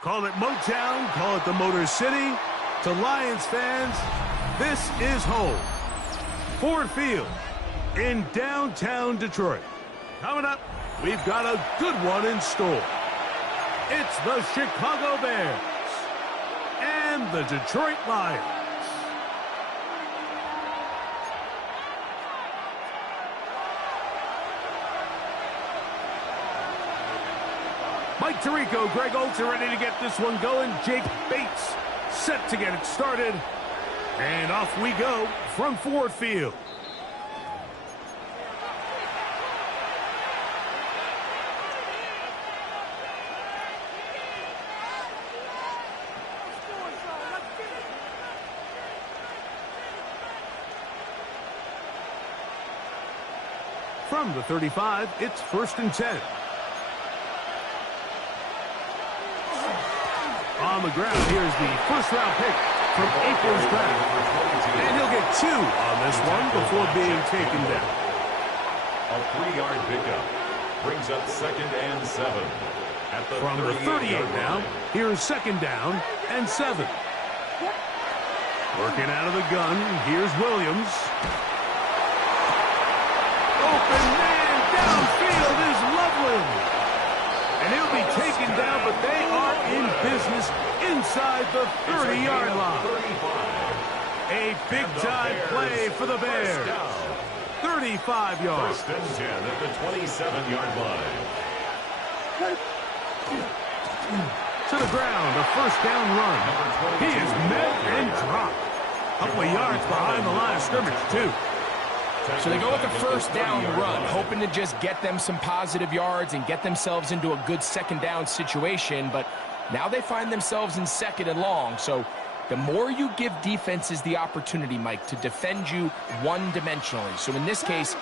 Call it Motown, call it the Motor City. To Lions fans, this is home. Ford Field in downtown Detroit. Coming up, we've got a good one in store. It's the Chicago Bears and the Detroit Lions. Mike Tirico, Greg Oltz are ready to get this one going. Jake Bates set to get it started. And off we go from Ford Field. From the 35, it's 1st and 10. On the ground, here's the first-round pick from April's draft. And he'll get 2 on this one before being taken down. A 3-yard pickup brings up 2nd and 7. At the from the 38 now, here's 2nd down and 7. Working out of the gun, here's Williams. Open man downfield is Loveland. And he'll be taken down, but they are in business inside the 30-yard line. A big-time play for the Bears. 35 yards. 1st and 10 at the 27-yard line. To the ground, a 1st down run. He is met and dropped. A couple of yards behind the line of scrimmage, too. So they go with the 1st down run, hoping to just get them some positive yards and get themselves into a good 2nd down situation, but now they find themselves in 2nd and long. So the more you give defenses the opportunity, Mike, to defend you one-dimensionally. So in this case,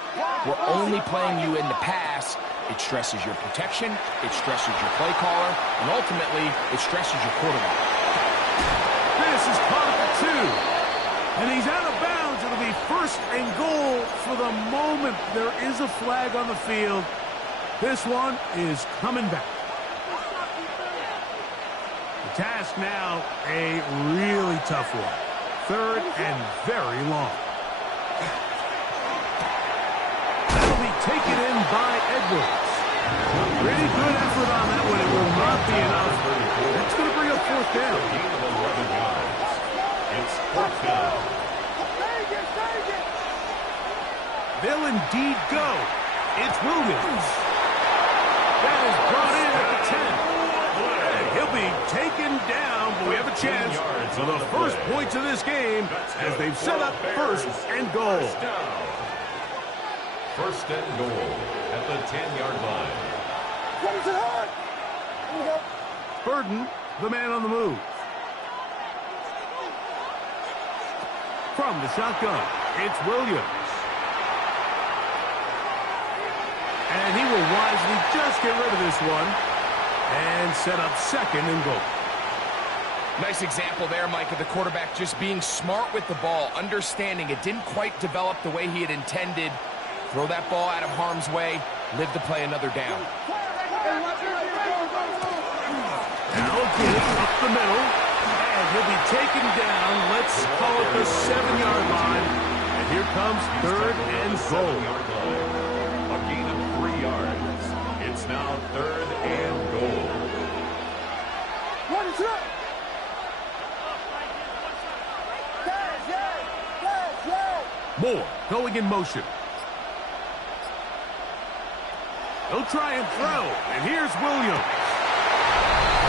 we're only playing you in the pass. It stresses your protection, it stresses your play caller, and ultimately, it stresses your quarterback. This is caught at 2. And he's out of bounds. It'll be 1st and goal for the moment. There is a flag on the field. This one is coming back. The task now, a really tough one. 3rd and very long. That'll be taken in by Edwards. Pretty good effort on that one. It will not be enough. That's going to bring up 4th down. It's 4th down. They'll indeed go. It's Williams. That is brought in at the 10. He'll be taken down, but we have a chance for the first points of this game as they've set up 1st and goal. 1st and goal at the 10-yard line. Burden, the man on the move. From the shotgun, it's Williams. And he will wisely just get rid of this one and set up 2nd and goal. Nice example there, Mike, of the quarterback just being smart with the ball, understanding it didn't quite develop the way he had intended. Throw that ball out of harm's way, live to play another down. Now again, up the middle, and he'll be taken down. Let's call it the 7-yard line. And here comes 3rd and goal. A gain of 3 yards. It's now 3rd and goal. Moore going in motion. He'll try and throw, and here's Williams.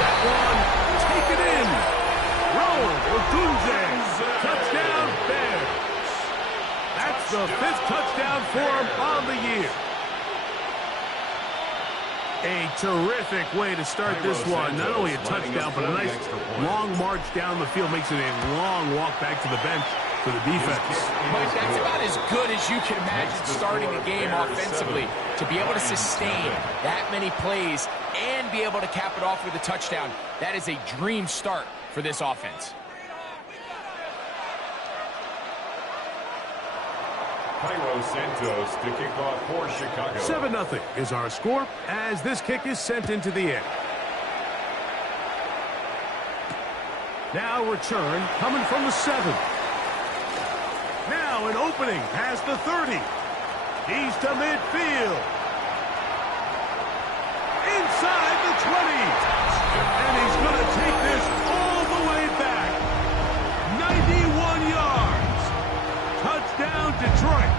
That one taken in. Roll, Odunze. Touchdown, Bears. That's the 5th touchdown for him on the year. A terrific way to start this one. Not only a touchdown, but a nice long march down the field. Makes it a long walk back to the bench for the defense. Mike, that's about as good as you can imagine starting a game offensively. To be able to sustain that many plays and be able to cap it off with a touchdown, that is a dream start for this offense. Cairo Santos to kick off for Chicago. 7-0 is our score as this kick is sent into the air. Now return coming from the 7. Now an opening past the 30. He's to midfield. Inside the 20. And he's going to take this all the way back. 91 yards. Touchdown, Detroit.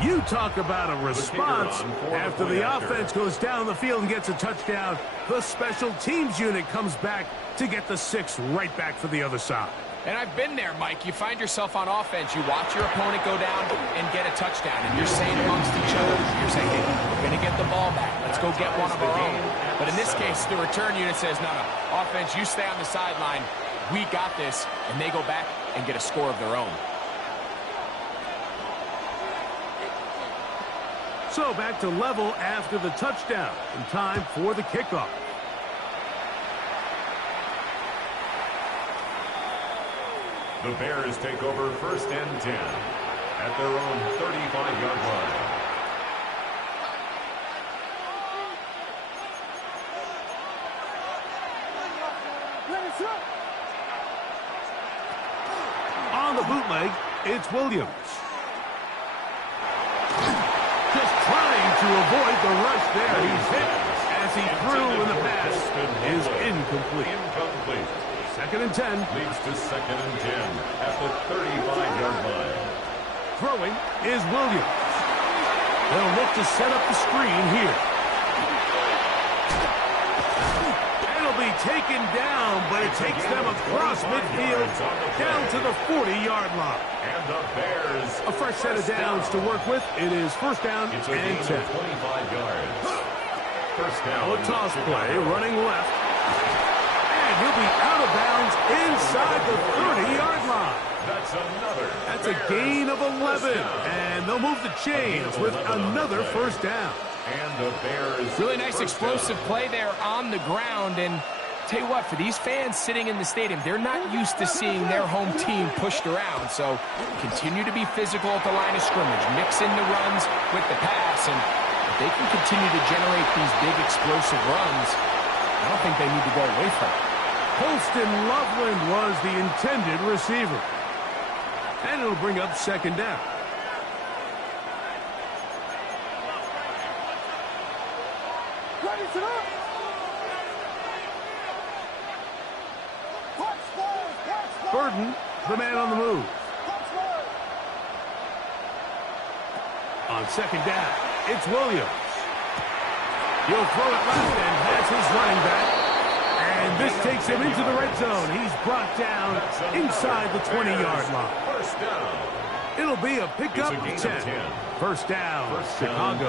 You talk about a response. After the offense goes down the field and gets a touchdown, the special teams unit comes back to get the 6 right back for the other side. And I've been there, Mike. You find yourself on offense. You watch your opponent go down and get a touchdown. And you're saying amongst each other, you're saying, hey, we're going to get the ball back. Let's go get one of our own. But in this case, the return unit says, no, offense, you stay on the sideline. We got this. And they go back and get a score of their own. So back to level after the touchdown. In time for the kickoff. The Bears take over 1st and 10 at their own 35-yard line. On the bootleg, it's Williams. Just trying to avoid the rush there. He's hit as he threw, and the pass is incomplete. 2nd and 10. Leads to 2nd and 10 at the 35-yard line. Throwing is Williams. They'll look to set up the screen here. And it'll be taken down, but it takes them across midfield down to the 40-yard line. And the Bears. A fresh set of downs to work with. It is 1st down It's a and gain 10. of 25 yards. 1st down. Now a toss play, running left. And he'll be out of bounds inside the 30-yard line. That's a gain of 11. And they'll move the chains with another 1st down. And the Bears. Really nice explosive play there on the ground. And tell you what, for these fans sitting in the stadium, they're not used to seeing their home team pushed around. So continue to be physical at the line of scrimmage. Mix in the runs with the pass. And if they can continue to generate these big explosive runs, I don't think they need to go away from it. Holston Loveland was the intended receiver. And it'll bring up 2nd down. Burden, the man on the move. On 2nd down, it's Williams. He'll throw it left and has his running back. And this takes him into the red zone. He's brought down inside the 20-yard line. 1st down. It'll be a pickup of 10. 1st down, Chicago.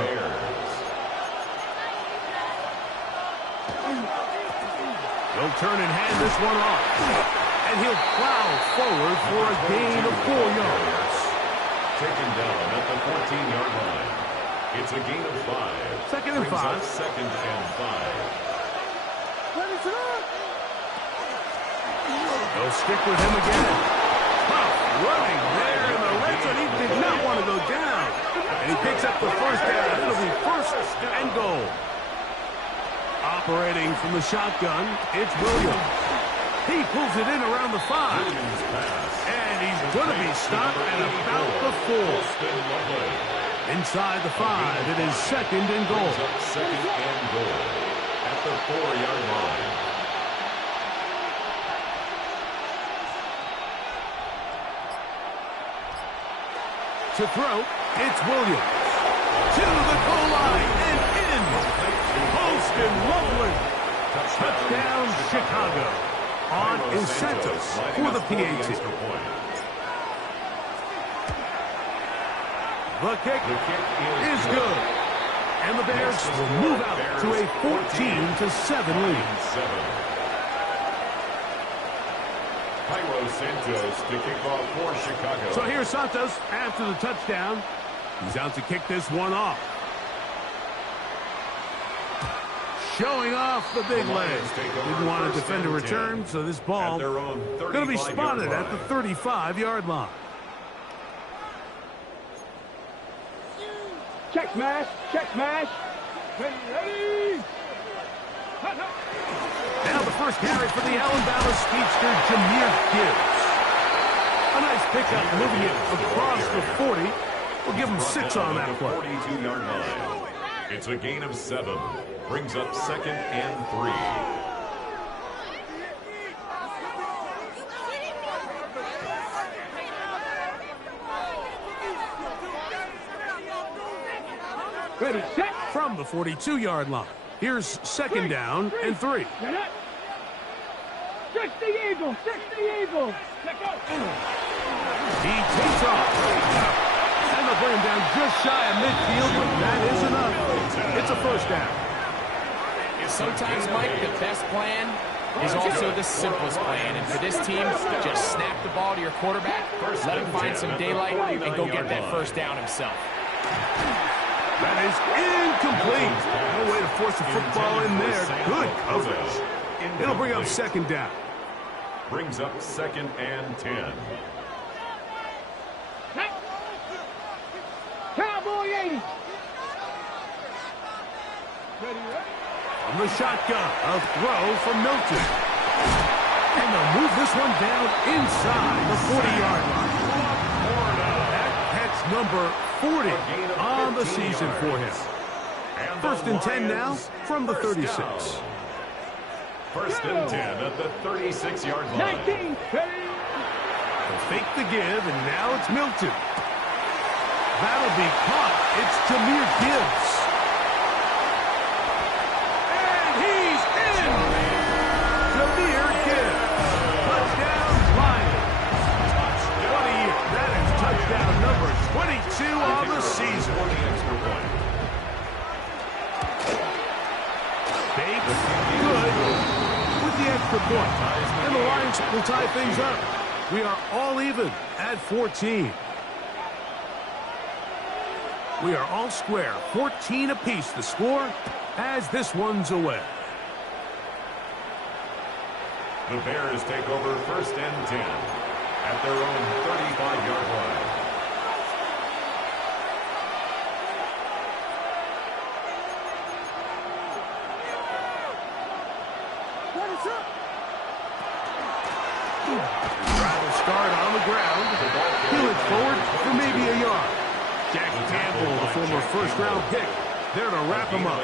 He'll turn and hand this one off. And he'll plow forward for a gain of 4 yards. Taken down at the 14-yard line. It's a gain of 5. 2nd and 5. 2nd and 5. They'll stick with him again. Tough running there in the red zone. He did not want to go down. And he picks up the 1st down. It'll be 1st and goal. Operating from the shotgun, it's Williams. He pulls it in around the 5. And he's going to be stopped at about the 4. Inside the 5, it is 2nd and goal. 2nd and goal at the 4-yard line. To throw, it's Williams. To the goal line and in. Holston Loveland. Touchdown, Chicago. On is Santos for the PAT. The kick is good. And the Bears will move out to a 14-7 lead. Cairo Santos to kick off for Chicago. So here's Santos after the touchdown. He's out to kick this one off. showing off the big leg. Didn't want to defend a return, so this ball going to be spotted at the 35-yard line. Check smash, check smash. Ready. Now the first carry for the Alabama speedster, Jahmyr Gibbs. A nice pickup, moving it across the 40. We'll give him 6 on that play. 42-yard line. It's a gain of 7. Brings up 2nd and 3. Ready, set. From the 42-yard line. Here's 2nd down and 3. Stretch the eagle, stretch the eagle. Let go. He takes off. And they'll bring him down just shy of midfield, but that is enough. It's a first down. Sometimes, Mike, the best plan is also the simplest plan. And for this team, just snap the ball to your quarterback, let him find some daylight, and go get that first down himself. That is incomplete. No way to force the football in there. Good coverage. It'll bring up 2nd down. Brings up 2nd and 10. Cowboy 80. From the shotgun, a throw from Milton. And they'll move this one down inside the 40-yard line. That's number 40 on the season for him. 1st and 10 now from the 36. 1st and 10 at the 36-yard line. 19. Ready. They'll fake the give, and now it's Milton. That'll be caught. It's Jahmyr Gibbs. And he's in! Jahmyr Gibbs. Touchdown, Lions. 20. That is touchdown number 22 on the season. Bates, good with the extra point. And the Lions will tie things up. We are all even at 14. We are all square, 14 apiece the score as this one's away. The Bears take over 1st and 10 at their own 35-yard line. Try to start on the ground. He'll look forward for maybe a yard. Jackie Campbell, the former first-round pick, there to wrap him up.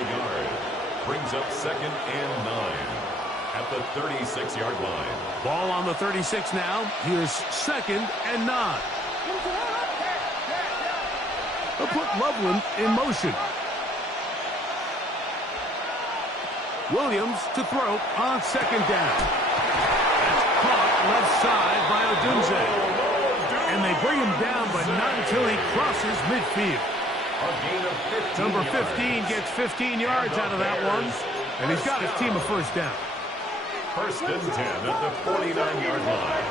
Brings up 2nd and 9 at the 36-yard line. Ball on the 36 now. Here's 2nd and 9. They'll put Loveland in motion. Williams to throw on 2nd down. That's caught left side by Odunze. And they bring him down, but not until he crosses midfield. Number 15 gets 15 yards out of that one, and he's got his team a first down. 1st and 10 at the 49-yard line.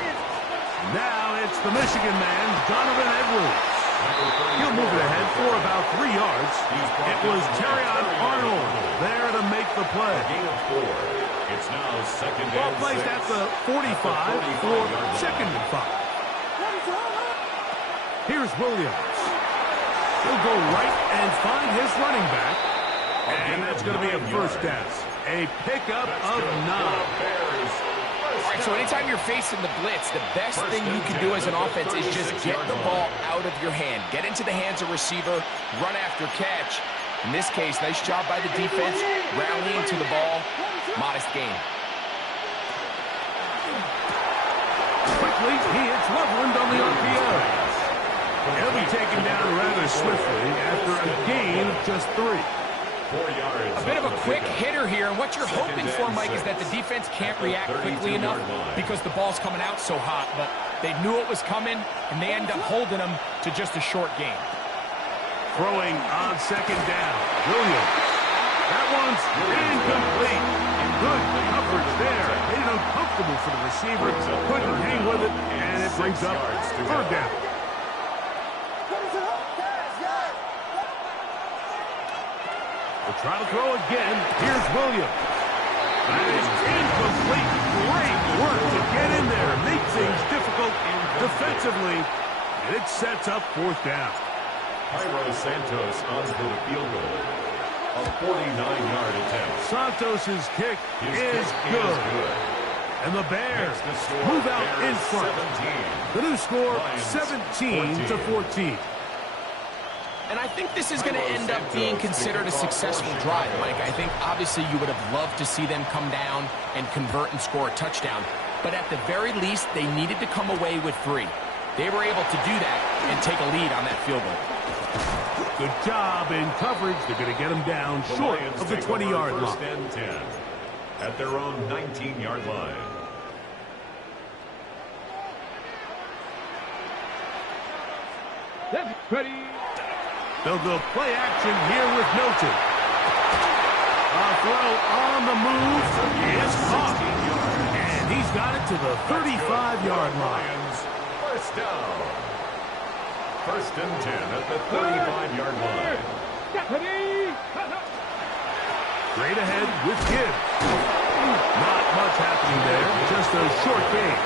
Now it's the Michigan man, Donovan Edwards. He'll move it ahead for about 3 yards. It was Terrion Arnold there to make the play. Gain of 4. It's now 2nd Ball and 6. placed at the 45 for 2nd and 5. Here's Williams. He'll go right and find his running back. And that's going to be a first down. A pickup of 9. All right, so anytime you're facing the blitz, the best thing you can do as an offense is just get the ball out of your hand. Get into the hands of receiver, run after catch. In this case, nice job by the defense, rallying to the ball. Modest gain. Quickly, he hits Loveland on the RPO. He'll be taken down rather swiftly after a gain of just 3. 4 yards. A bit of a quick hitter here, and what you're hoping for, Mike, is that the defense can't react quickly enough because the ball's coming out so hot, but they knew it was coming, and they end up holding them to just a short gain. Throwing on 2nd down. Williams. That one's incomplete. Good coverage there. Made it uncomfortable for the receiver. Couldn't hang with it, and it brings up 3rd down. Try to throw again. Here's Williams. That is incomplete. Great work to get in there. Make things difficult defensively. And it sets up fourth down. Cairo Santos on for the field goal. A 49-yard attempt. Santos's kick is good. And the Bears move out in front. 17. The new score, 17-14. And I think this is going to end up being considered a successful drive, Mike. I think obviously you would have loved to see them come down and convert and score a touchdown. But at the very least, they needed to come away with 3. They were able to do that and take a lead on that field goal. Good job in coverage. They're going to get them down short of the 20-yard line. First and 10 at their own 19-yard line. Ready. They'll go play action here with Milton. A throw on the move is caught. And he's got it to the 35-yard line. First down. First and 10 at the 35-yard line. Straight ahead with Gibbs. Not much happening there. Just a short game.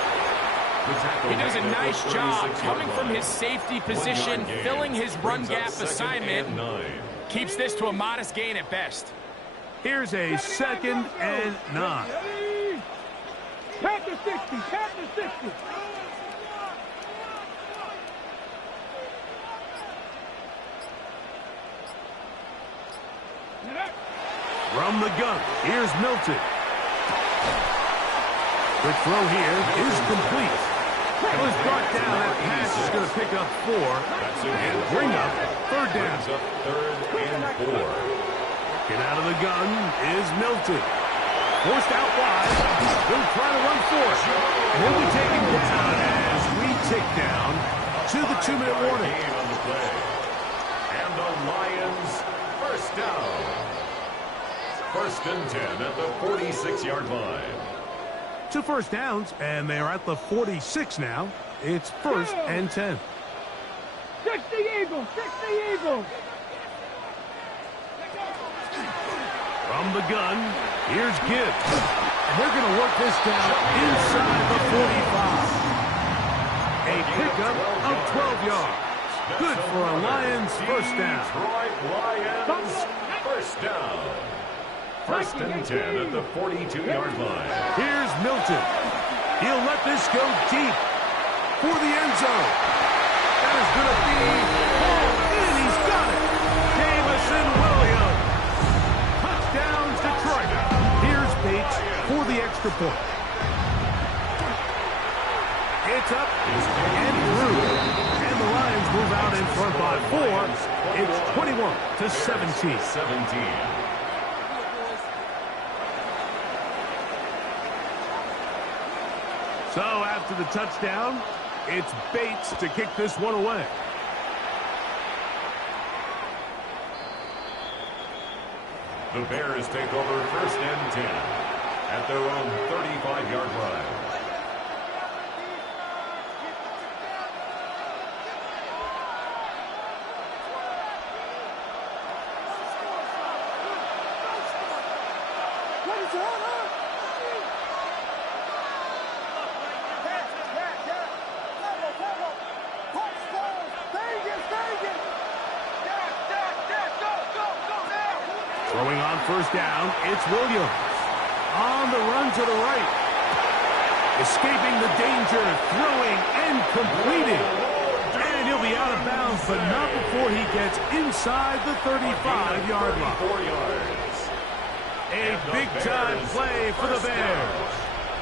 He does a nice job coming from his safety position, filling his run gap assignment. Keeps this to a modest gain at best. Here's a 2nd and 9. Tap to 60, tap to 60. From the gun, here's Milton. Quick throw here is complete. It was brought down. That pass is going to pick up 4 and bring up 3rd down. Third and 4. Get out of the gun is Milton. Forced out wide. He'll try to run for it. He'll be taken down as we tick down to the 2-minute warning. On the play. And the Lions first down. First and 10 at the 46-yard line. 2 first downs, and they are at the 46 now. It's 1st and 10. 60 Eagles, 60 Eagles. From the gun, here's Gibbs. And they're going to work this down inside the 45. A pickup of 12 yards. Good for a Lions first down. Detroit Lions first down. First and 10 at the 42-yard line. Here's Milton. He'll let this go deep for the end zone. That is going to be hauled in. He's got it. Jamison Williams. Touchdown, Detroit. Here's Bates for the extra point. It's up and through. And the Lions move out in front by 4. It's 21-17. So after the touchdown, it's Bates to kick this one away. The Bears take over first and 10 at their own 35-yard line. Throwing on first down, it's Williams. On the run to the right. Escaping the danger, throwing and completing. And he'll be out of bounds, but not before he gets inside the 35-yard line. 4 yards. A big-time play for the Bears.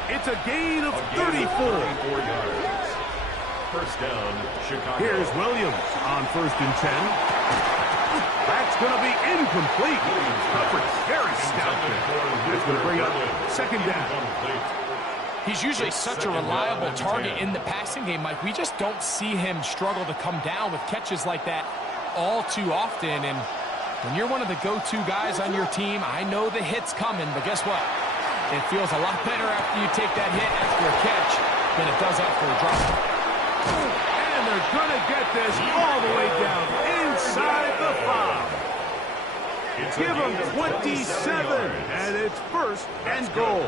It's a gain of 34. 34 yards. First down, Chicago. Here's Williams on first and 10. That's going to be incomplete. Coverage very stout there. It's going to bring up 2nd down. He's usually such a reliable target in the passing game, Mike. We just don't see him struggle to come down with catches like that all too often. And when you're one of the go-to guys on your team, I know the hit's coming, but guess what? It feels a lot better after you take that hit after a catch than it does after a drop. And they're going to get this all the way down inside the 5. Give him 27, and it's first and goal.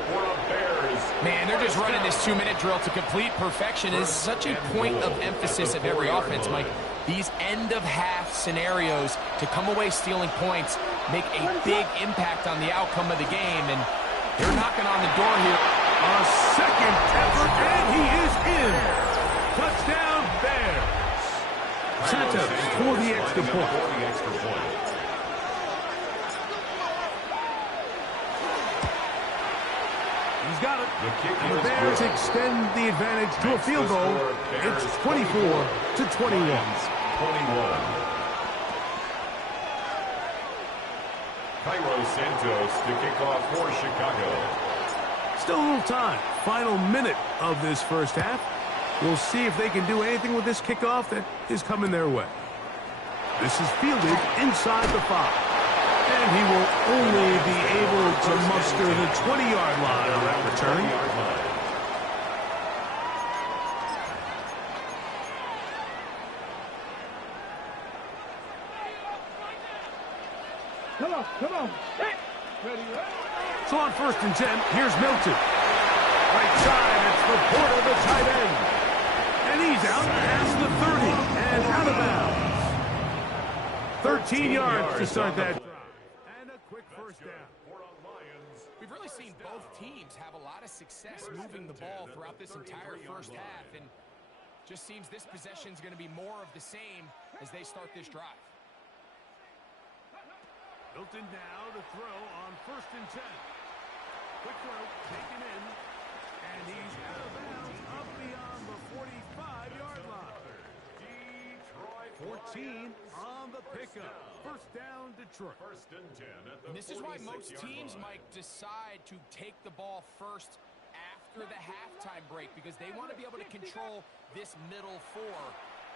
Man, they're just running this 2-minute drill to complete perfection. It is such a point of emphasis of every offense, Mike. These end-of-half scenarios to come away stealing points make a big impact on the outcome of the game, and they're knocking on the door here. A second effort, and he is in. Touchdown, Bears. Santos for the extra point. He's got it. And the Bears extend the advantage to a field goal. It's 24-21. Cairo Santos to kick off for Chicago. Still a little time. Final minute of this first half. We'll see if they can do anything with this kickoff that is coming their way. This is fielded inside the 5. And he will only be able to muster the 20-yard line on that return. Come on. Ready. So on 1st and 10, here's Milton. Right side, it's the Porter, the tight end. And he's out past the 30 and out of bounds. 13 yards to start that drive. And a quick first down. We've really seen both teams have a lot of success moving the ball throughout this entire first half, and just seems this possession is going to be more of the same as they start this drive. Milton now to throw on 1st and 10. Quick throw, taken in, and he's out of bounds up beyond the 45-yard line. 14 on the pickup. First down, Detroit. First and 10 at the And this is why most 46-yard teams, line. Mike, decide to take the ball first after the halftime break because they want to be able to control this middle 4.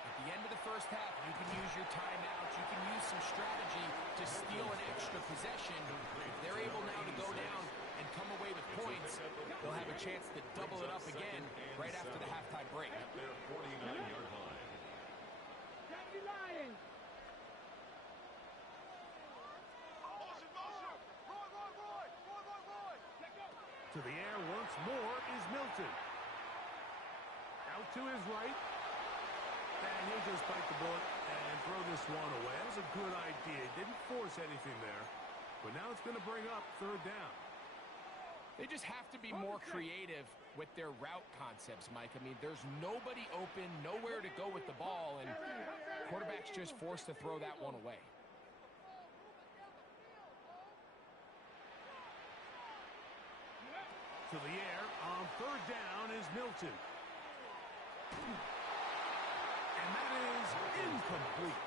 At the end of the first half, you can use your timeouts. You can use some strategy to steal an extra possession. If they're able now to go down and come away with points, they'll have a chance to double it up again right after the halftime break. At their 49-yard line. To the air once more is Milton. Out to his right. And he'll just bite the bullet and throw this one away. That was a good idea. Didn't force anything there. But now it's going to bring up 3rd down. They just have to be more creative with their route concepts, Mike. I mean, there's nobody open, nowhere to go with the ball, and quarterback's just forced to throw that one away. To the air on 3rd down is Milton. And that is incomplete.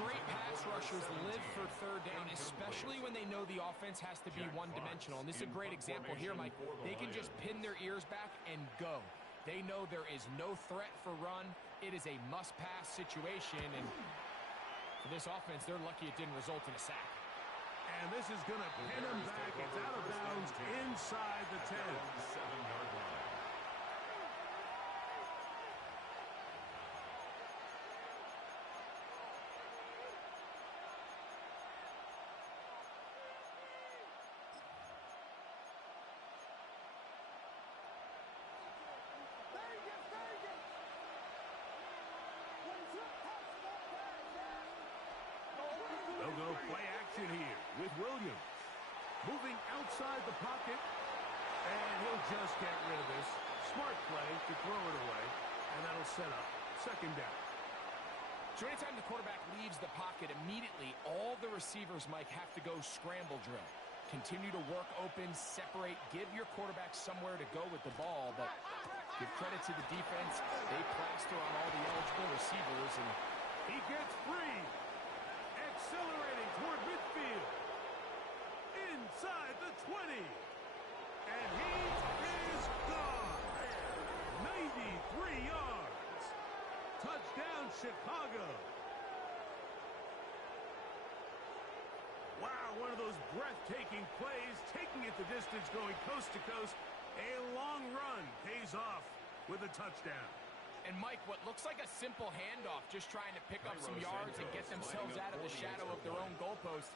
Great pass rushers live for 3rd down, especially when they know the offense has to be one-dimensional. And this is a great example here, Mike. They can just pin their ears back and go. They know there is no threat for run. It is a must-pass situation. And for this offense, they're lucky it didn't result in a sack. And this is going to pin him back. It's out of bounds inside the 10. 7-yard line. They'll go play action here with Williams. Moving outside the pocket. And he'll just get rid of this. Smart play to throw it away. And that'll set up 2nd down. So anytime the quarterback leaves the pocket, immediately all the receivers, Mike, have to go scramble drill. Continue to work open, separate, give your quarterback somewhere to go with the ball. But give credit to the defense. They plaster on all the eligible receivers. And he gets free. Accelerating toward midfield. Inside the 20. And he is gone. 93 yards. Touchdown, Chicago. Wow, one of those breathtaking plays, taking it the distance, going coast to coast. A long run pays off with a touchdown. And, Mike, what looks like a simple handoff, just trying to pick up some yards and get themselves out of the shadow of their own goalpost,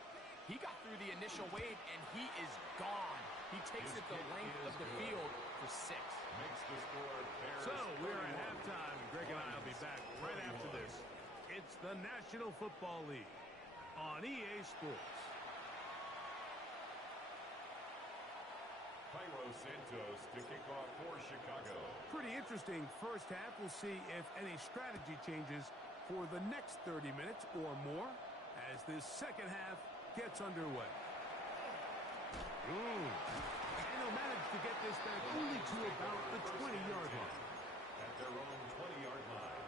He got through the initial wave, and he is gone. He takes it the length of the field for 6. Makes the score Bears So we're 31. at halftime, and Greg and I will be back right after this. It's the National Football League on EA Sports. Cairo Santos to kick off for Chicago. Pretty interesting first half. We'll see if any strategy changes for the next 30 minutes or more as this second half gets underway. And they'll manage to get this back only to about the 20-yard line. At their own 20-yard line.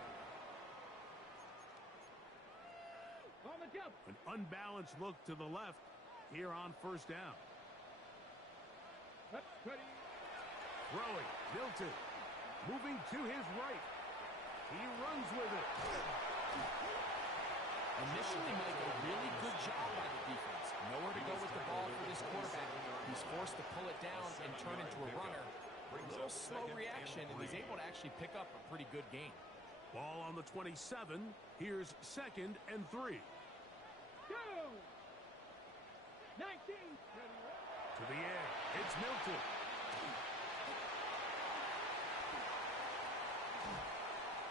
On the jump. An unbalanced look to the left here on first down. Ready. Throwing, Milton. Moving to his right. He runs with it. Initially, Mike, a really good job by the defense. Nowhere to go with the ball for this quarterback. He's forced to pull it down and turn into a runner. A little slow reaction, and he's able to actually pick up a pretty good gain. Ball on the 27. Here's 2nd and 3. Go. 19. Ready. To the air. It's Milton.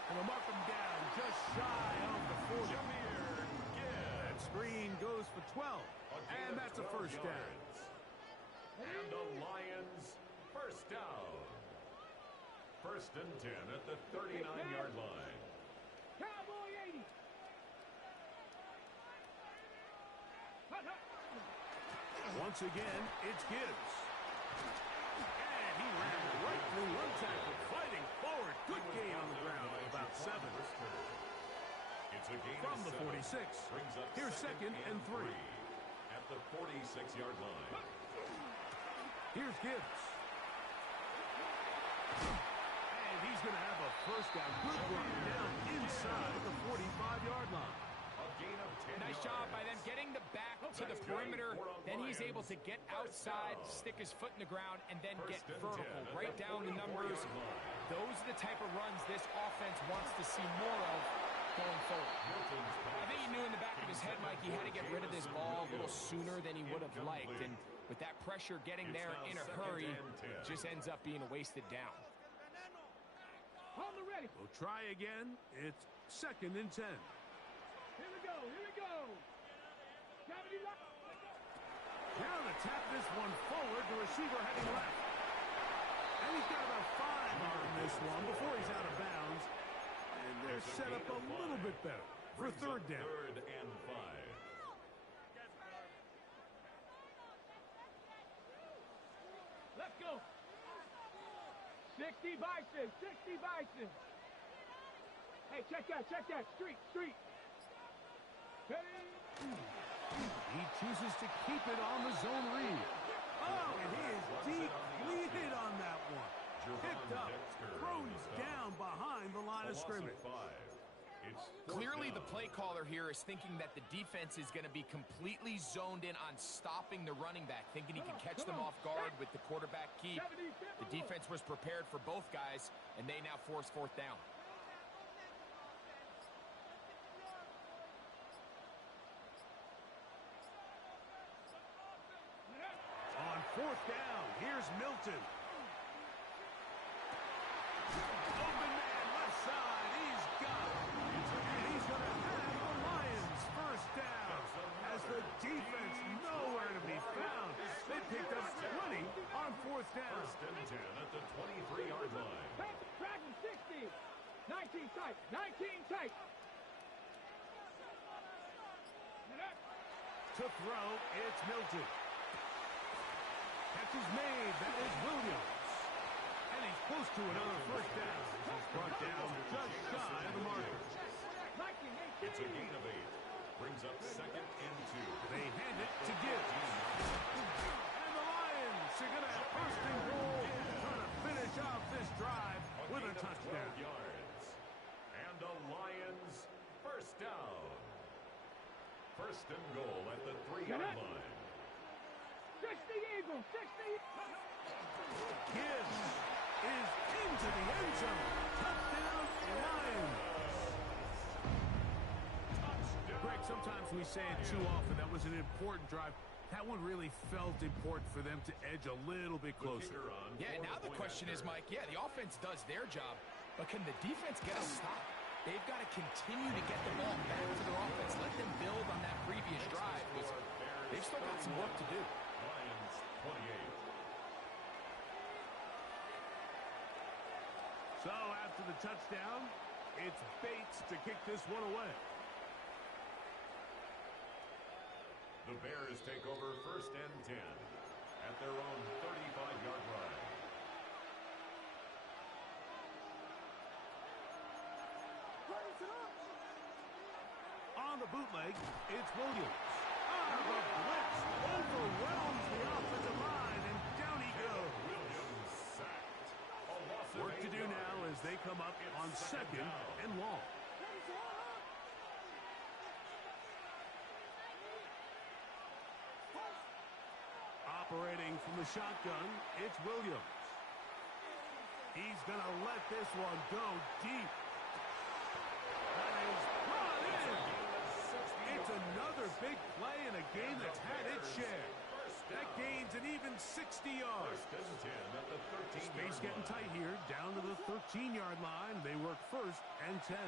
And they'll mark him down just shy of the 40. That screen goes for 12. And that's a first down. And the Lions first down. 1st and 10 at the 39-yard line. Cowboy 80. Hut, hut. Once again, it's Gibbs. And he ran right through one tackle, fighting forward. Good gain on the ground of about 7. It's a gain From of the 7. 46. Brings up Here's 2nd and 3. At the 46-yard line. Here's Gibbs. And he's going to have a first down. Good run down inside the 45-yard line. A gain of 10 Nice job by them getting the back to the perimeter. Then he's able to get outside, stick his foot in the ground, and then get vertical. Right down the numbers. Those are the type of runs this offense wants to see more of going forward. I think he knew in the back of his head, Mike, he had to get rid of this ball a little sooner than he would have liked. And with that pressure getting there in a hurry, it just ends up being a wasted down. On the ready. We'll try again. It's 2nd and 10. Here we go. Here we go. 70 left. Now to tap this one forward, the receiver heading left. And he's got about 5 on this one before he's out of bounds. And they're set up a little bit better for 3rd down. 3rd and 5. Let's go. 60 Bison. 60 Bison. Hey, check that. Check that. Street. Ready. He chooses to keep it on the zone read. Oh, and he is depleted on that one. Picked up, thrown down behind the line of scrimmage. Clearly, the play caller here is thinking that the defense is going to be completely zoned in on stopping the running back, thinking he can catch them off guard with the quarterback keep. The defense was prepared for both guys, and they now force 4th down. On 4th down, here's Milton. Open man, left side, he's got it. And he's going to have the Lions first down. As the defense nowhere to be found. They picked up 20 on 4th down. 1st and 10 at the 23-yard line. Dragon 60. 19 tight. 19 tight. To throw, it's Milton. Catch is made. That is Williams. And he's close to another first down. He's brought down just shy of the marker. It's a gain of 8. Brings up 2nd and 2. They hand it to Gibbs. And the Lions are going to have 1st and goal. Trying to finish off this drive with a touchdown. 12 yards. And the Lions first down. 1st and goal at the 3-yard line. 60 Eagles, 60. Gibbs is into the end zone. Touchdown, Lions. Greg, sometimes if we say it too often, that was an important drive. That one really felt important for them to edge a little bit closer. Yeah, now the question is, Mike, yeah, the offense does their job, but can the defense get a stop? They've got to continue to get the ball back to their offense. Let them build on that previous drive because they've still got some work to do. Lions 28. So after the touchdown, it's Bates to kick this one away. The Bears take over 1st and 10 at their own 35-yard line. On the bootleg, it's Williams. The blitz overwhelms the offensive line, and down he goes. Williams sacked. A loss of Work to 8 do now yards. as they come up It's on second and long. Operating from the shotgun, it's Williams. He's going to let this one go deep. That is brought in. It's another big play in a game that's had its share. That gains an even 60 yards. 1st and 10 at the 13-yard Space getting tight here, down to the 13-yard line. They work 1st and 10.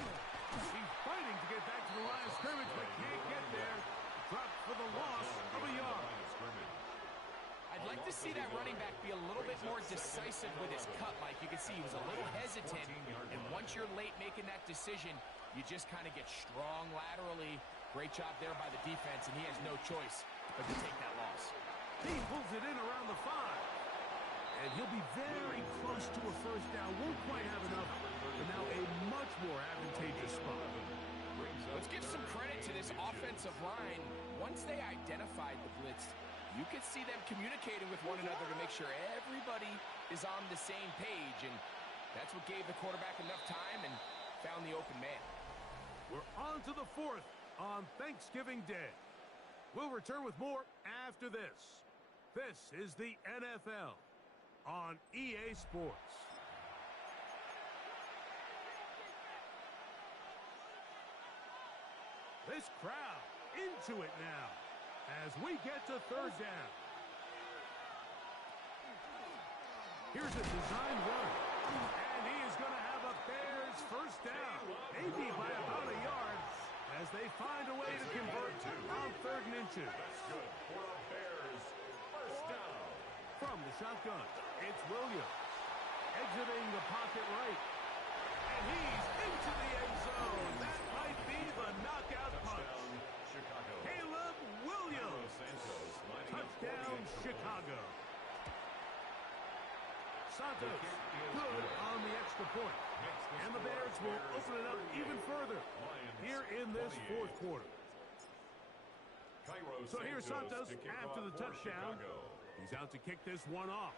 He's fighting to get back to the line of scrimmage, but can't get there. Dropped for the loss of a yard. I'd like to see that running back be a little bit more decisive with his cut, Mike. You can see he was a little hesitant, and once you're late making that decision, you just kind of get strong laterally. Great job there by the defense, and he has no choice but to take that loss. He pulls it in around the 5. And he'll be very close to a 1st down. Won't quite have enough, but now a much more advantageous spot. Let's give some credit to this offensive line. Once they identified the blitz, you could see them communicating with one another to make sure everybody is on the same page, and that's what gave the quarterback enough time and found the open man. We're on to the 4th on Thanksgiving Day. We'll return with more after this. This is the NFL on EA Sports. This crowd into it now as we get to 3rd down. Here's a designed run, and he is going to have a Bears 1st down, maybe by about a yard, as they find a way to convert on 3rd and inches. That's good for a Bears 1st down. From the shotgun, it's Williams. Exiting the pocket right. And he's into the end zone. That might be the knockout punch. Touchdown, Chicago. Caleb Williams. Santos lining up Touchdown, 48 for Chicago. Santos, The kick is good good. on the extra point. Makes the And the score Bears will Bears open it up 38. even further Lions here in this 28. 4th quarter. Cairo So here's Santos to kick after off the for touchdown. Chicago. He's out to kick this one off.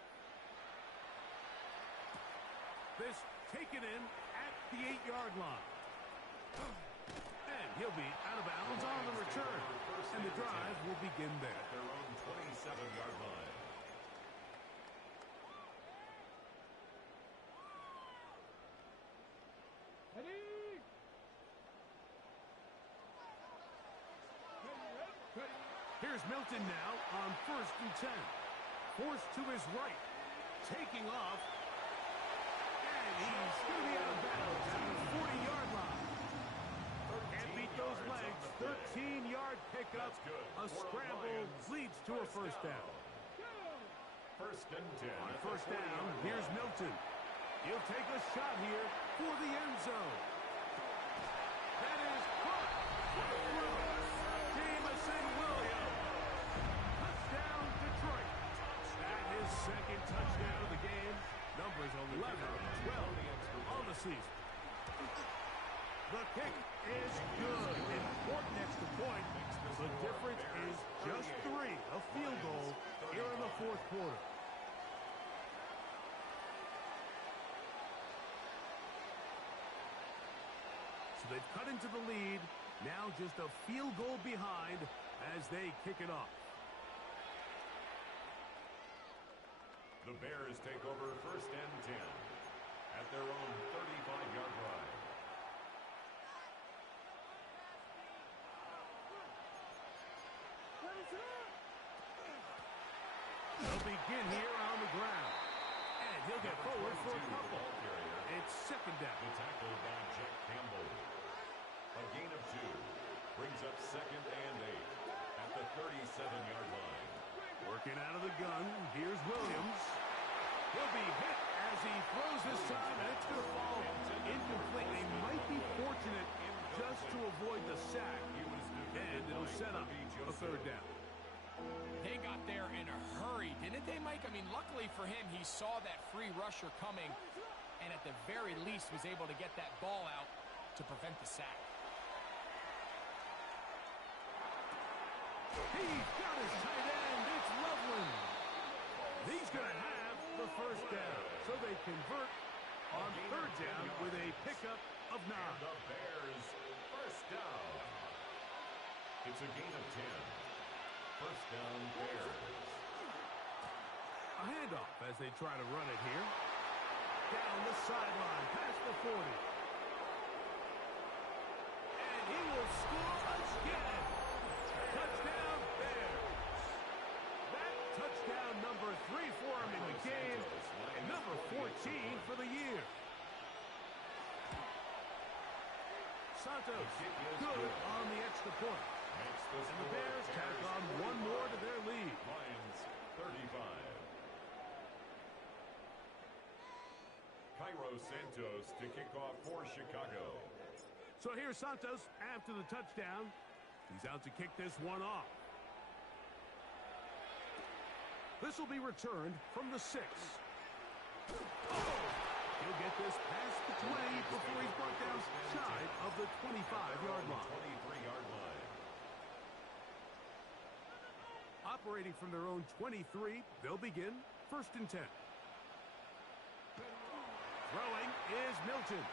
This taken in at the 8-yard line. And he'll be out of bounds on the return. And the drive will begin there. At their own 27-yard line. Ready? Ready? Here's Milton now on 1st and 10. Forced to his right. Taking off. And he's going to be out of bounds at the 40-yard line. Can't beat those legs. 13-yard pickup. That's good. A For the scramble Lions. leads to a 1st down. 1st and 10. On at the 1st down, 40-yard here's line. Milton. He'll take a shot here for the end zone. That is caught. Jamison Williams. Touchdown, Detroit. That is 2nd touchdown of the game. Numbers 11 and 12 on the season. The kick is good. Important extra point. The difference is just 3. A field goal here in the 4th quarter. So they've cut into the lead. Now just a field goal behind as they kick it off. The Bears take over 1st and 10 at their own 35-yard line. will begin here on the ground. And he'll get forward for a couple. It's second down. The tackle by Jack Campbell. A gain of 2 brings up second and 8 at the 37-yard line. Working out of the gun, here's Williams. He'll be hit as he throws this time, and it's going to fall incomplete. They might be fortunate just to avoid the sack, and it'll set up a third down. They got there in a hurry, didn't they, Mike? I mean, luckily for him, he saw that free rusher coming, and at the very least was able to get that ball out to prevent the sack. He's got his tight end. It's Loveland. He's going to have the first down. So they convert on third down with a pickup of 9. And the Bears first down. It's a gain of 10. First down, Bears. A handoff as they try to run it here. Down the sideline, past the 40. And he will score again. Touchdown, Bears. That touchdown number 3 for him in the game, and number 14 for the year. Santos good on the extra point. And the Bears tack on one more to their lead. Lions 35. Cairo Santos to kick off for Chicago. So here's Santos after the touchdown. He's out to kick this one off. This will be returned from the 6. He'll get this past the 20 before he's brought down shy of the 25-yard line. 23-yard line. Operating from their own 23, they'll begin first and 10. Throwing is Milton.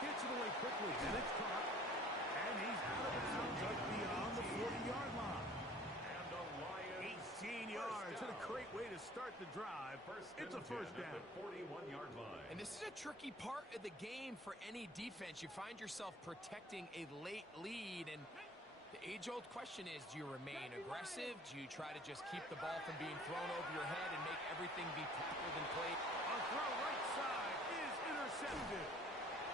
Gets it away quickly, and it's caught. And he's out of bounds up beyond the 40-yard line. And the Lions 18 yards. And a great way to start the drive. It's a first down. At the 41-yard line. And this is a tricky part of the game for any defense. You find yourself protecting a late lead, and the age-old question is, do you remain aggressive? Do you try to just keep the ball from being thrown over your head and make everything be tackled and played? A throw right side is intercepted.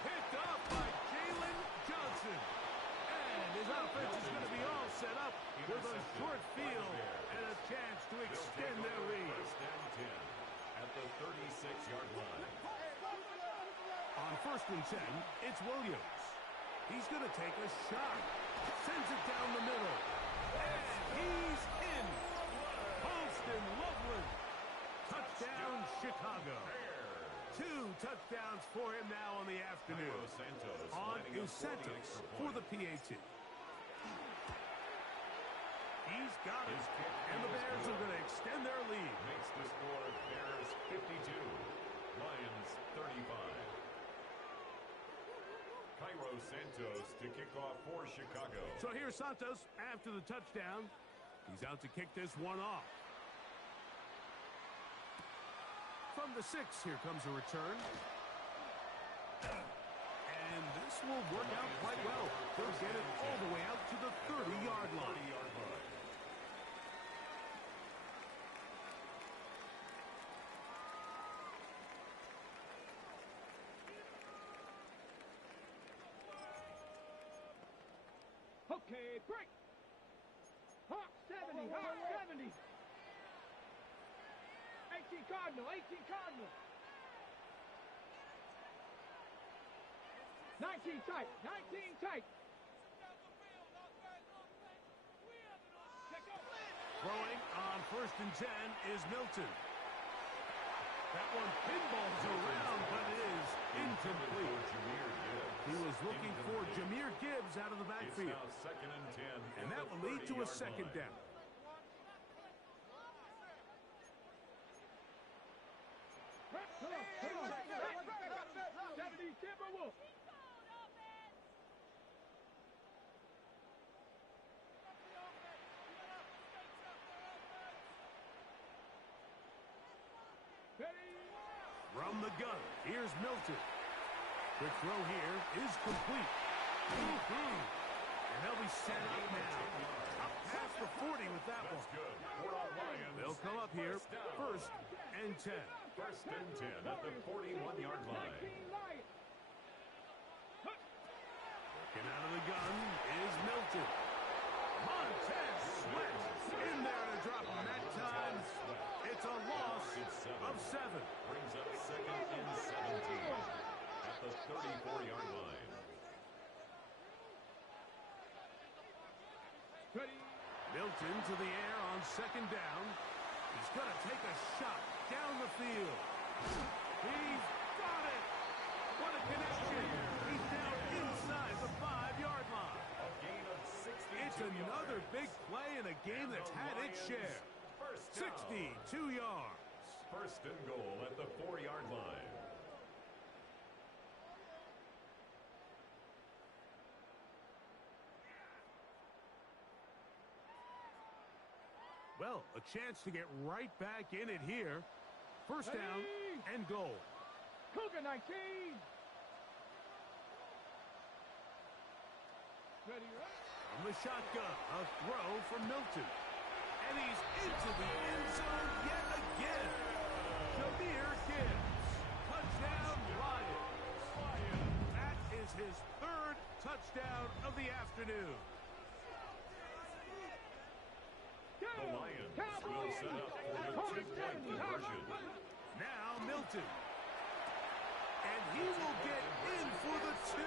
Picked up by Jalen Johnson. And his offense is going to be all set up with a short field and a chance to extend their lead. First and 10 at the 36-yard line. On first and 10, it's Williams. He's going to take a shot. Sends it down the middle. And he's in. Holston Loveland. Touchdown, Chicago. 2 touchdowns for him now on the afternoon. On is Santos for the PAT. He's got it. And the Bears are going to extend their lead. Makes the score Bears 52. Lions 35. Cairo Santos to kick off for Chicago. So here's Santos after the touchdown. He's out to kick this one off. From the 6, here comes a return. And this will work out quite well. They'll get it all the way out to the 30-yard line. Okay, break. Hawk 70, Hawk 70. 18 Cardinal, 18 Cardinal. 19 tight, 19 tight. Throwing on first and 10 is Milton. That one pinballs around, but it is incomplete. He was looking for Jahmyr Gibbs out of the backfield. It's now second and 10. And that will lead to a second down. Come on. 70 Timberwolves. From the gun, here's Milton. Quick throw here is complete. And they'll be set up now. Up past the 40 with that That's one. good. For the Lions. They'll come up here, First down. 1st and 10. 1st and 10 at the 41-yard line. Looking out of the gun is Milton. Montez Sweat in there to drop him that time. It's a loss of 7. Brings up 2nd and 17 at the 34-yard line. Milton to the air on 2nd down. He's going to take a shot down the field. He's got it. What a connection. He's now inside the 5-yard line. A gain of 62 It's another yards. big play in a game that's had its share. First down. 62 yards. 1st and goal at the 4-yard line. Well, a chance to get right back in it here. 1st down and goal. Cougar 19. Ready, right? From the shotgun, a throw from Milton. And he's into the end zone yet again. Jahmyr Gibbs. Touchdown, Lions. That is his 3rd touchdown of the afternoon. The Lions will set up for the 2-point conversion. Now Milton. And he will get in for the 2.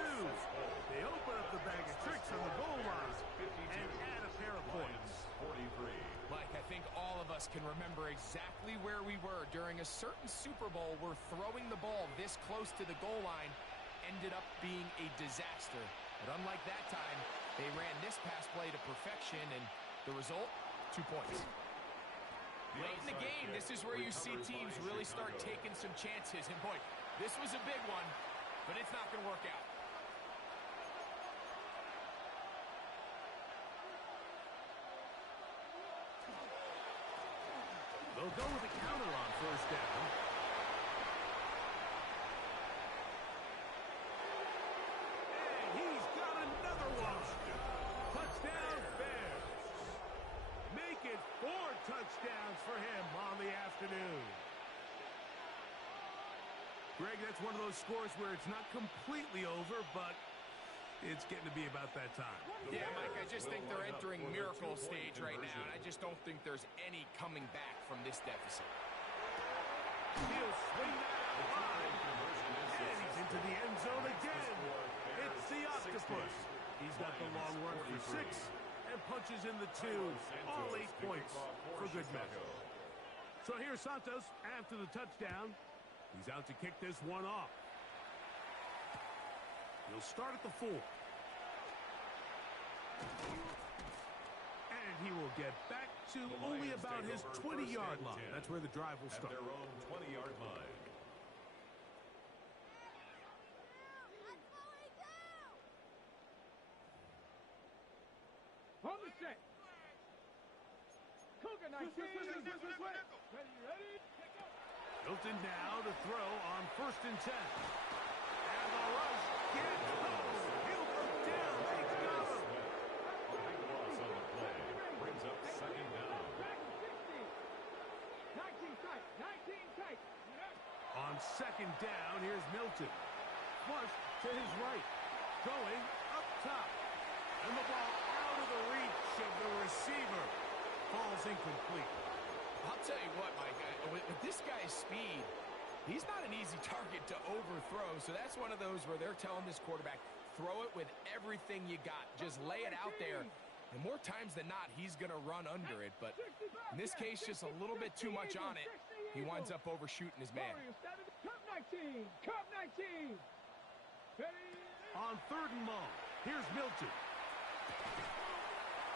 They open up the bag of tricks on the goal line and add a pair of points. 43. Mike, I think all of us can remember exactly where we were during a certain Super Bowl where throwing the ball this close to the goal line ended up being a disaster. But unlike that time, they ran this pass play to perfection, and the result, 2 points. Late in the game, this is where you see teams really start taking some chances. And boy, this was a big one, but it's not going to work out. They'll go with a counter on 1st down. And he's got another one. Touchdown, Bears. Make it 4 touchdowns for him on the afternoon. Greg, that's one of those scores where it's not completely over, but it's getting to be about that time. Yeah, Mike, I just think they're entering miracle stage right now, and I just don't think there's any coming back from this deficit. He'll swing that out wide. And he's into the end zone again. It's the octopus. He's got the long run for 6 and punches in the 2. All 8 points for good measure. So here's Santos after the touchdown. He's out to kick this one off. He'll start at the 4. And he will get back to only about his 20-yard line. That's where the drive will start. At their own 20-yard line. On the set. Cougar 19. Ready? Milton now to throw on 1st and 10. And the rush gets home. He'll go down. They got him. A big loss on the play. Brings up 2nd down. 19 tight. 19 tight. On 2nd down, here's Milton. Flush to his right. Going up top. And the ball out of the reach of the receiver. Falls incomplete. I'll tell you what, Mike, with this guy's speed, he's not an easy target to overthrow. So that's one of those where they're telling this quarterback, throw it with everything you got. Just lay it out there. And more times than not, he's going to run under it. But in this case, just a little bit too much on it. He winds up overshooting his man. Cup 19. Cup 19. On 3rd and long, here's Milton.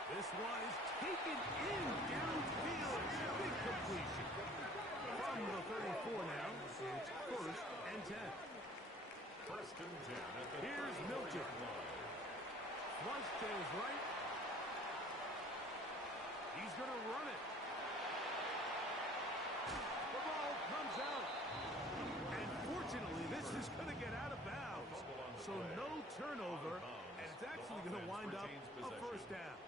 This one is taken in downfield. Big completion. From the 34 now, it's 1st and 10. 1st and 10 at the Here's Milton. Flush to his right. He's going to run it. The ball comes out. And fortunately, this is going to get out of bounds. So no turnover, and it's actually going to wind up a 1st down.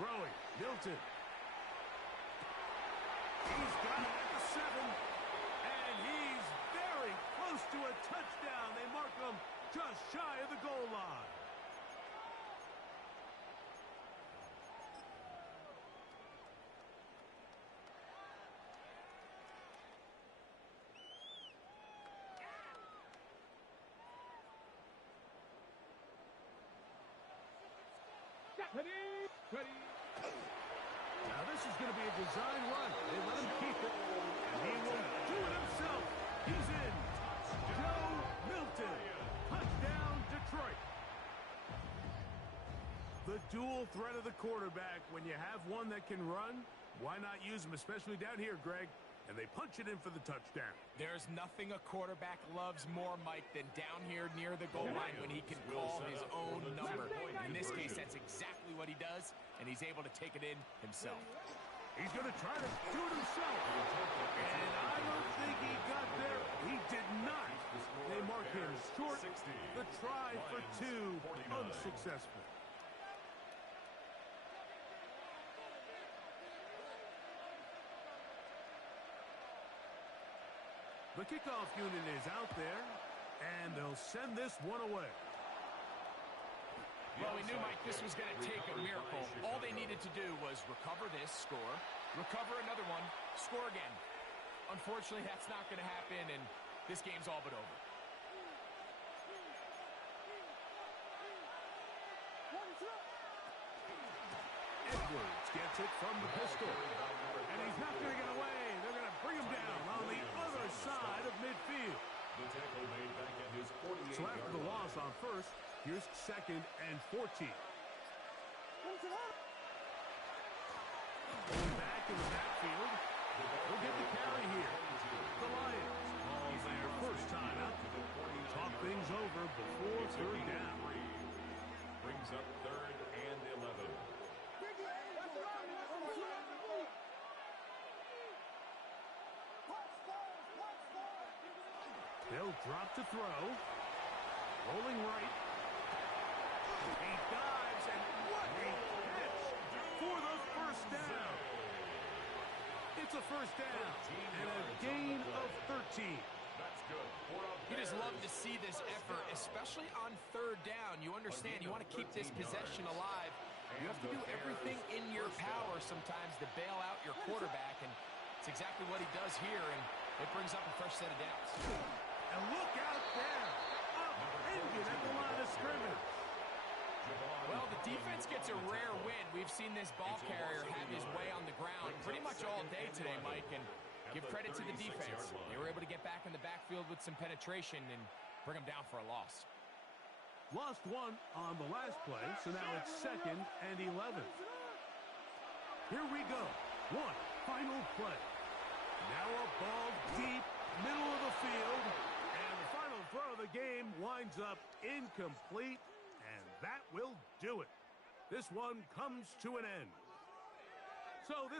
Throwing, Milton. He's got it at the 7. And he's very close to a touchdown. They mark him just shy of the goal line. Ready. Now this is going to be a design run. They let him keep it, and he will do it himself. He's in. Joe Milton. Touchdown, Detroit. The dual threat of the quarterback. When you have one that can run, why not use him, especially down here, Greg? And they punch it in for the touchdown. There's nothing a quarterback loves more, Mike, than down here near the goal line when he can call his own number. In this case, that's exactly what he does, and he's able to take it in himself. He's going to try to do it himself. And I don't think he got there. He did not. They mark him short. The try for 2, unsuccessful. The kickoff unit is out there, and they'll send this one away. Well, we knew, Mike, this was going to take a miracle. All they needed to do was recover this, score, recover another one, score again. Unfortunately, that's not going to happen, and this game's all but over. Edwards gets it from the pistol, and he's not going to get away. They're going to bring him down on the other side of midfield. The tackle made back at his 48-yard So after the loss on first, here's 2nd and 14. Going back in the backfield, we'll get the carry here. The Lions call their first time out. Talk things over before 3rd down. Brings up 3rd and 11. They'll drop to throw. Rolling right. He dives, and what a catch for the first down. It's a first down and a gain of 13. That's good. You just love to see this effort, especially on 3rd down. You understand, you want to keep this possession alive. You have to do everything in your power sometimes to bail out your quarterback, and it's exactly what he does here, and it brings up a fresh set of downs. And look out there. Upended at the line of scrimmage. Well, the defense gets a rare win. We've seen this ball carrier have his way on the ground pretty much all day today, Mike, and give credit to the defense. They were able to get back in the backfield with some penetration and bring them down for a loss. Lost one on the last play, so now it's 2nd and 11. Here we go. One final play. Now a ball deep, middle of the field, and the final throw of the game winds up incomplete, and that will do it. This one comes to an end. So this